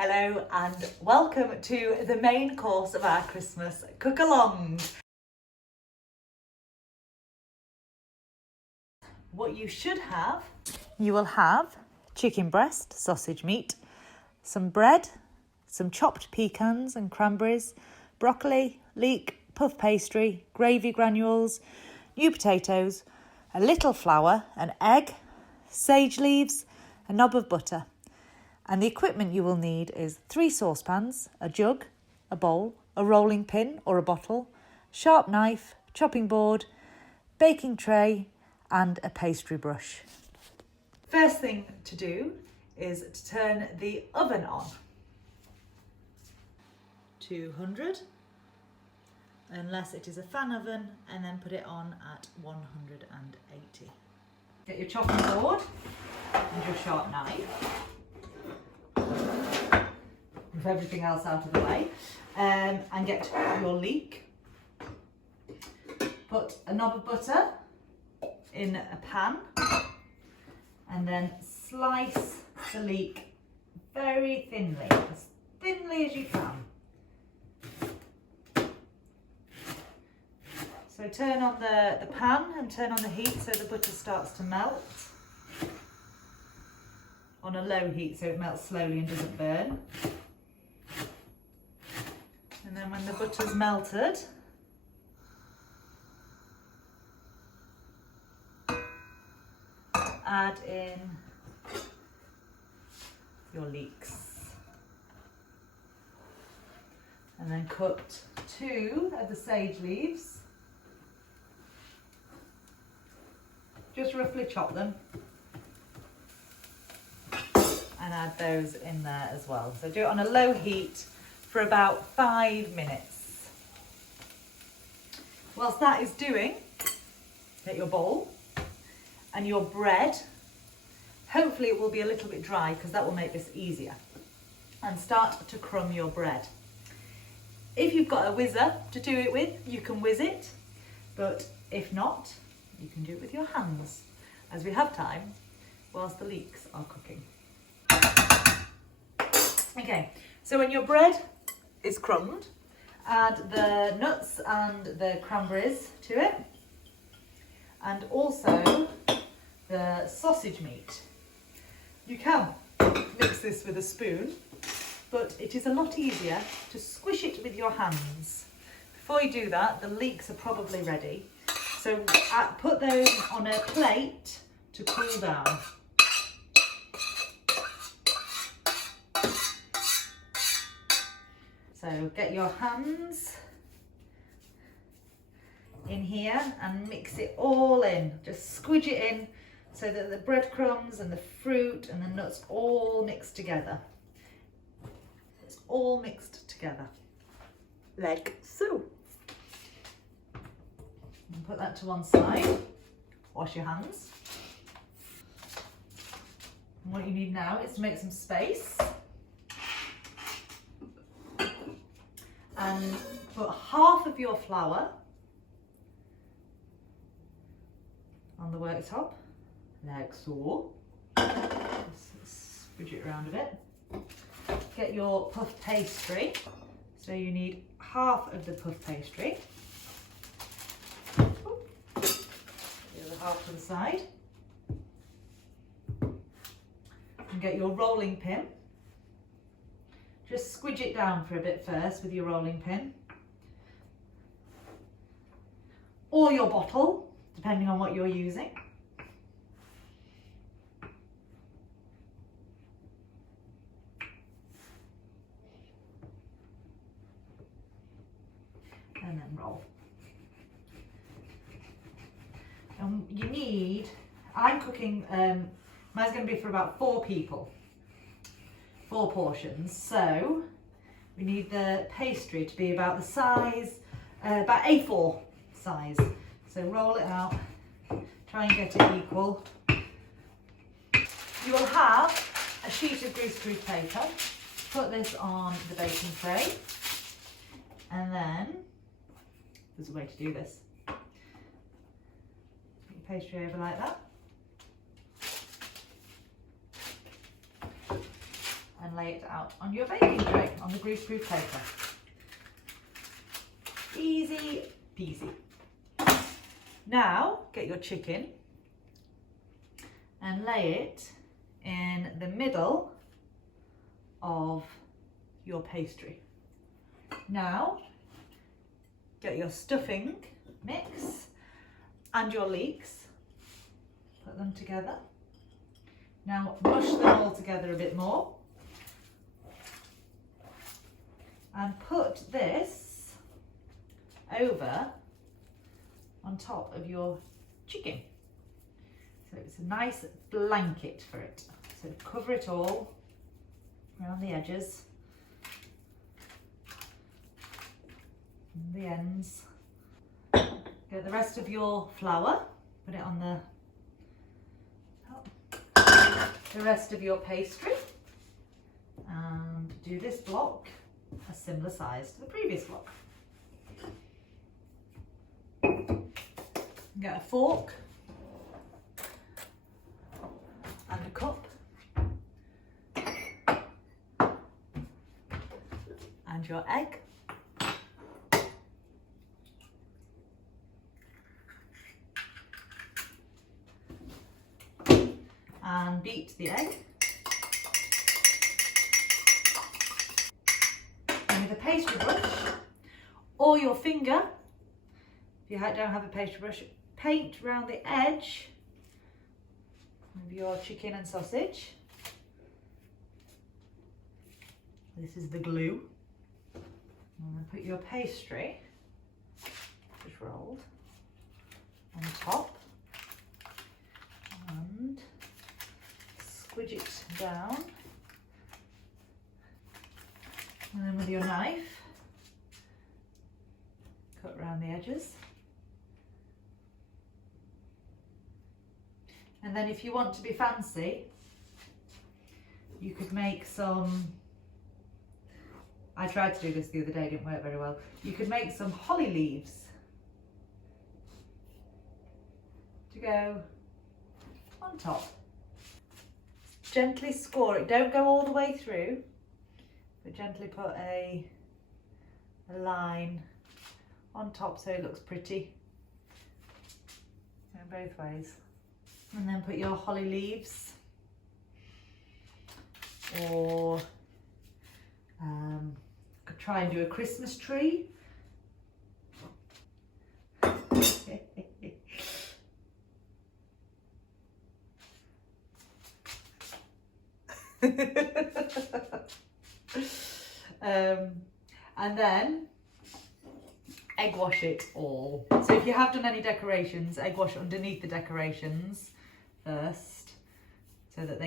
Hello and welcome to the main course of our Christmas cook-along. What you should have, you will have chicken breast, sausage meat, some bread, some chopped pecans and cranberries, broccoli, leek, puff pastry, gravy granules, new potatoes, a little flour, an egg, sage leaves, a knob of butter. And the equipment you will need is 3 saucepans, a jug, a bowl, a rolling pin or a bottle, sharp knife, chopping board, baking tray and a pastry brush. First thing to do is to turn the oven on. 200, unless it is a fan oven, and then put it on at 180. Get your chopping board and your sharp knife. Move everything else out of the way, and get your leek. Put a knob of butter in a pan and then slice the leek very thinly as you can. So turn on the pan and turn on the heat so the butter starts to melt. On a low heat so it melts slowly and doesn't burn. And then when the butter's melted, add in your leeks. And then cut 2 of the sage leaves. Just roughly chop them. And add those in there as well. So do it on a low heat for about 5 minutes. Whilst that is doing, get your bowl and your bread. Hopefully it will be a little bit dry because that will make this easier. And start to crumb your bread. If you've got a whizzer to do it with, you can whiz it. But if not, you can do it with your hands, as we have time whilst the leeks are cooking. Okay, so when your bread is crumbed, add the nuts and the cranberries to it, and also the sausage meat. You can mix this with a spoon, but it is a lot easier to squish it with your hands. Before you do that, the leeks are probably ready, so put those on a plate to cool down. So get your hands in here and mix it all in. Just squidge it in so that the breadcrumbs and the fruit and the nuts all mix together. It's all mixed together, like so. And put that to one side. Wash your hands. And what you need now is to make some space. And put half of your flour on the worktop, like so. Just spread it around a bit. Get your puff pastry. So you need half of the puff pastry. The other half to the side. And get your rolling pin. Just squidge it down for a bit first with your rolling pin. Or your bottle, depending on what you're using. And then roll. And you need, I'm cooking, mine's going to be for about 4 people. 4 portions, so we need the pastry to be about the size, about A4 size. So roll it out, try and get it equal. You will have a sheet of greaseproof paper. Put this on the baking tray, and then there's a way to do this. Put your pastry over like that. And lay it out on your baking tray on the greaseproof paper. Easy peasy. Now get your chicken and lay it in the middle of your pastry. Now get your stuffing mix and your leeks, put them together. Now mush them all together a bit more and put this over on top of your chicken. So it's a nice blanket for it. So cover it all around the edges, and the ends. Get the rest of your flour, put it on the rest of your pastry, and do this block a similar size to the previous block. Get a fork and a cup and your egg. And beat the egg. And with a pastry brush or your finger, if you don't have a pastry brush, paint around the edge of your chicken and sausage. This is the glue. And then put your pastry, just rolled, on top and squidge it down. And then with your knife, cut around the edges. And then if you want to be fancy, you could make some, I tried to do this the other day, it didn't work very well. You could make some holly leaves to go on top. Gently score it, don't go all the way through, but gently put a line on top so it looks pretty in both ways. And then put your holly leaves, or could try and do a Christmas tree. And then egg wash it all. So if you have done any decorations, egg wash underneath the decorations first, so that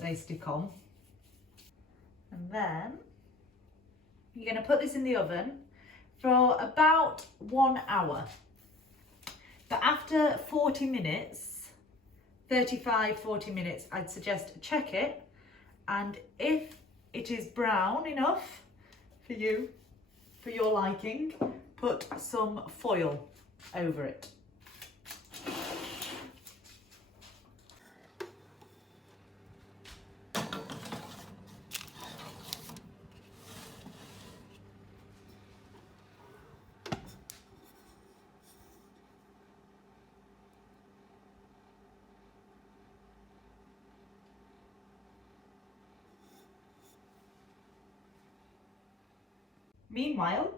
they stick on. And then you're going to put this in the oven for about 1 hour. But after 40 minutes, 35-40 minutes, I'd suggest check it, and if it is brown enough for you, for your liking, put some foil over it. Meanwhile,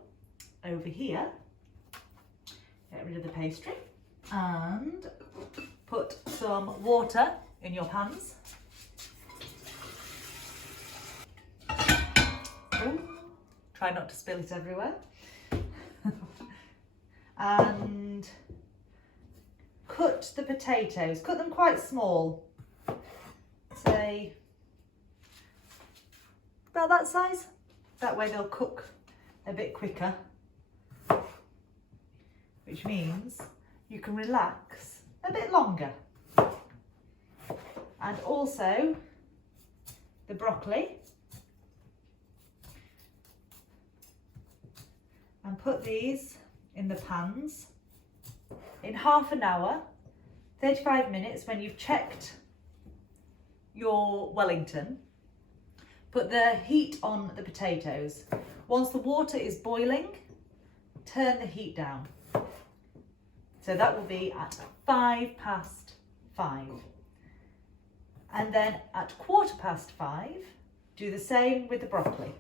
over here, get rid of the pastry and put some water in your pans. Ooh, try not to spill it everywhere. And cut the potatoes, cut them quite small, say about that size. That way they'll cook a bit quicker, which means you can relax a bit longer. And also the broccoli, and put these in the pans in half an hour, 35 minutes when you've checked your Wellington. put the heat on the potatoes. Once the water is boiling, turn the heat down. So that will be at 5 past 5. And then at 5:15, do the same with the broccoli.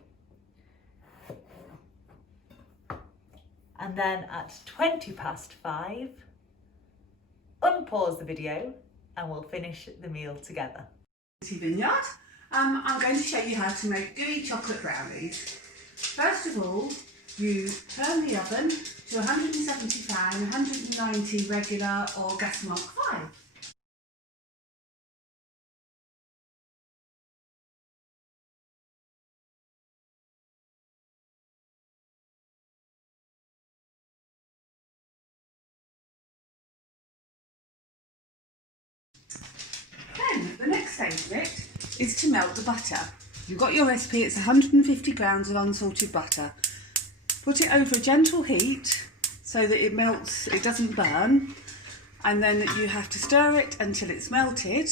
And then at 5:20, unpause the video and we'll finish the meal together. Vineyard. I'm going to show you how to make gooey chocolate brownies. First of all, you turn the oven to 170 fan, 190 regular or gas mark 5. Then the next stage of it is to melt the butter. You've got your recipe, it's 150 grams of unsalted butter. Put it over a gentle heat so that it melts, it doesn't burn, and then you have to stir it until it's melted.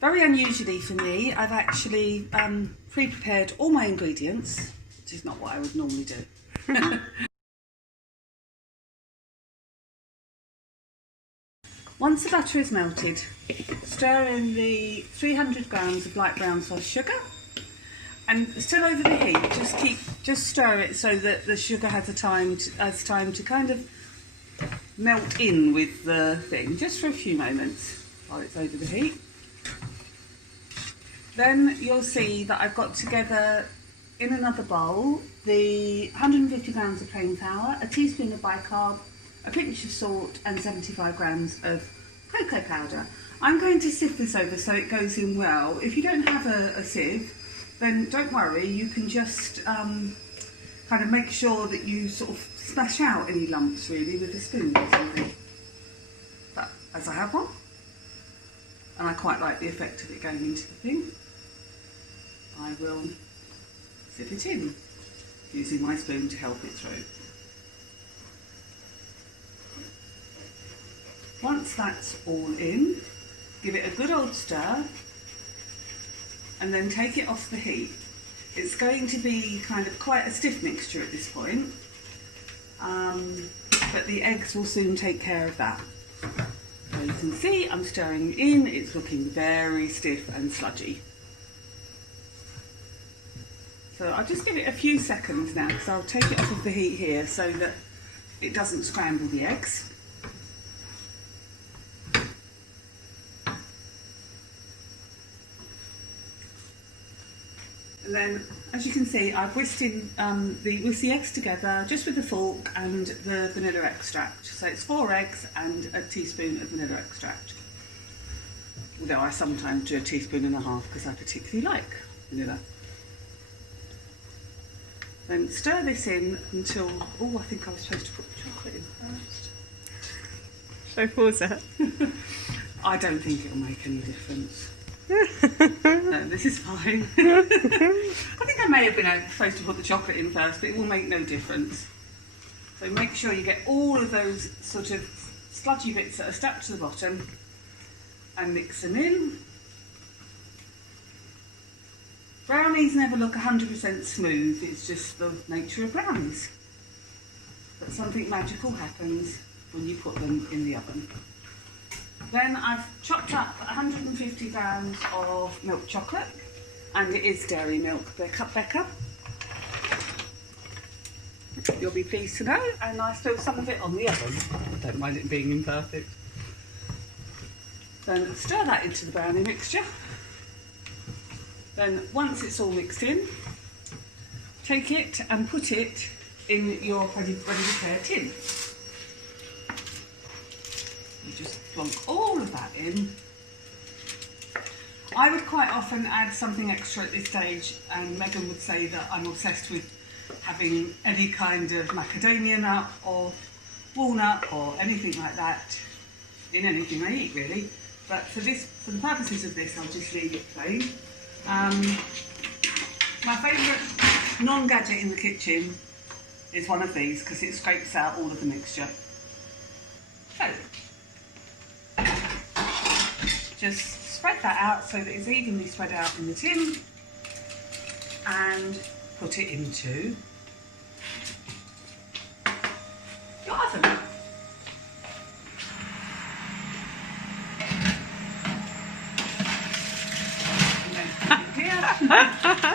Very unusually for me, I've actually pre-prepared all my ingredients, which is not what I would normally do. Once the butter is melted, stir in the 300 grams of light brown sauce sugar, and still over the heat, just stir it so that the sugar has time to kind of melt in with the thing, just for a few moments while it's over the heat. Then you'll see that I've got together in another bowl the 150 grams of plain flour, a teaspoon of bicarb, a pinch of salt and 75 grams of cocoa powder. I'm going to sift this over so it goes in well. If you don't have a sieve, then don't worry, you can just kind of make sure that you sort of smash out any lumps really with a spoon or something. But as I have one, and I quite like the effect of it going into the thing, I will sift it in using my spoon to help it through. Once that's all in, give it a good old stir and then take it off the heat. It's going to be kind of quite a stiff mixture at this point, but the eggs will soon take care of that. So you can see I'm stirring in, it's looking very stiff and sludgy. So I'll just give it a few seconds now because I'll take it off of the heat here so that it doesn't scramble the eggs. And then, as you can see, I've whisked the eggs together just with the fork and the vanilla extract. So it's 4 eggs and a teaspoon of vanilla extract. Although I sometimes do a teaspoon and a half because I particularly like vanilla. Then stir this in until, oh, I think I was supposed to put the chocolate in first. Should I pause it? I don't think it'll make any difference. No, this is fine. I think I may have been supposed to put the chocolate in first, but it will make no difference. So make sure you get all of those sort of sludgy bits that are stuck to the bottom and mix them in. Brownies never look 100% smooth, it's just the nature of brownies. But something magical happens when you put them in the oven. Then I've chopped up 150 grams of milk chocolate, and it is dairy milk, Becca. You'll be pleased to know, and I spilled some of it on the oven. I don't mind it being imperfect. Then stir that into the brownie mixture. Then once it's all mixed in, take it and put it in your ready prepared tin. You just plonk all of that in. I would quite often add something extra at this stage, and Megan would say that I'm obsessed with having any kind of macadamia nut or walnut or anything like that in anything I eat really. But for the purposes of this, I'll just leave it plain. My favourite non-gadget in the kitchen is one of these because it scrapes out all of the mixture. So, just spread that out so that it's evenly spread out in the tin. and put it into your oven.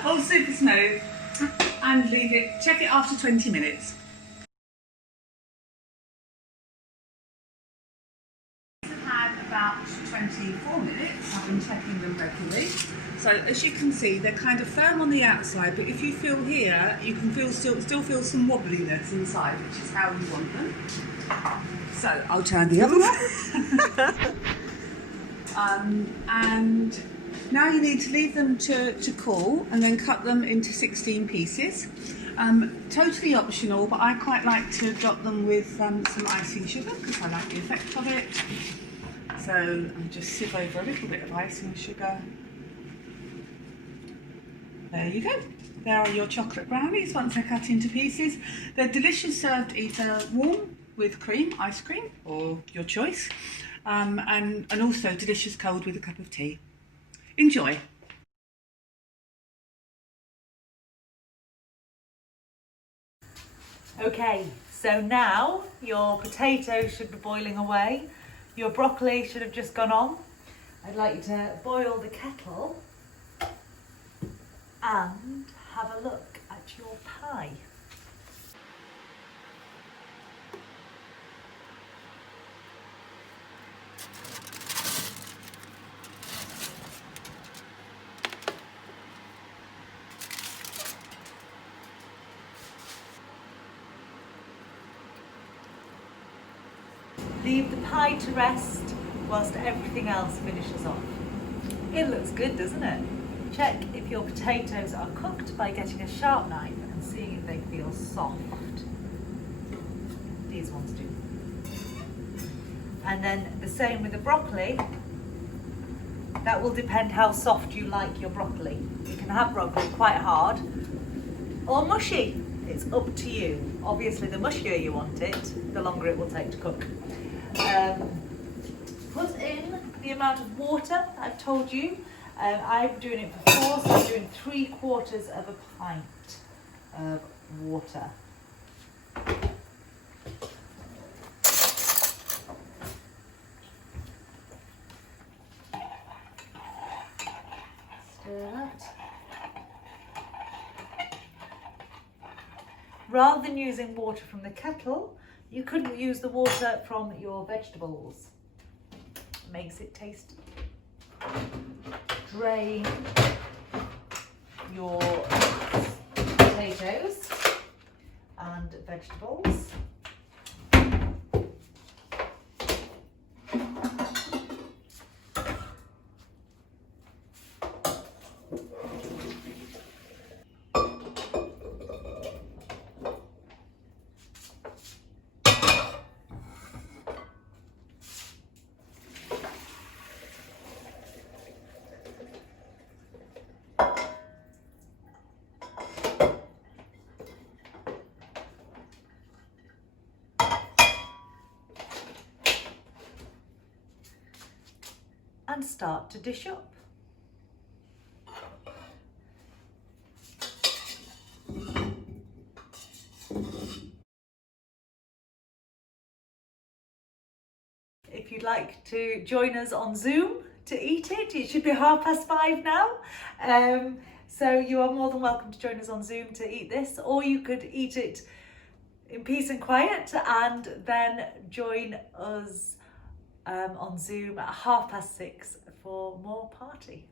Hold super smooth and leave it, check it after 20 minutes. I've had about 24 minutes, I've been checking them regularly. So as you can see, they're kind of firm on the outside, but if you feel here, you can still feel some wobbliness inside, which is how you want them. So I'll turn the other way. And now you need to leave them to cool and then cut them into 16 pieces. Totally optional, but I quite like to drop them with some icing sugar because I like the effect of it. So I'll just sieve over a little bit of icing sugar. There you go. There are your chocolate brownies once they're cut into pieces. They're delicious served either warm with cream, ice cream, or your choice, and also delicious cold with a cup of tea. Enjoy. Okay, so now your potatoes should be boiling away. Your broccoli should have just gone on. I'd like you to boil the kettle and have a look at your pie. Leave the pie to rest whilst everything else finishes off. It looks good, doesn't it? Check if your potatoes are cooked by getting a sharp knife and seeing if they feel soft. These ones do. And then the same with the broccoli. That will depend how soft you like your broccoli. You can have broccoli quite hard or mushy. It's up to you. Obviously, the mushier you want it, the longer it will take to cook. Put in the amount of water I've told you. I'm doing it for 4, so I'm doing 3/4 of a pint of water. Stir that. Rather than using water from the kettle, you could use the water from your vegetables. Makes it tasty. Drain your potatoes and vegetables. And start to dish up. If you'd like to join us on Zoom to eat it, it should be 5:30 now. So you are more than welcome to join us on Zoom to eat this, or you could eat it in peace and quiet and then join us on Zoom at 6:30 for more party.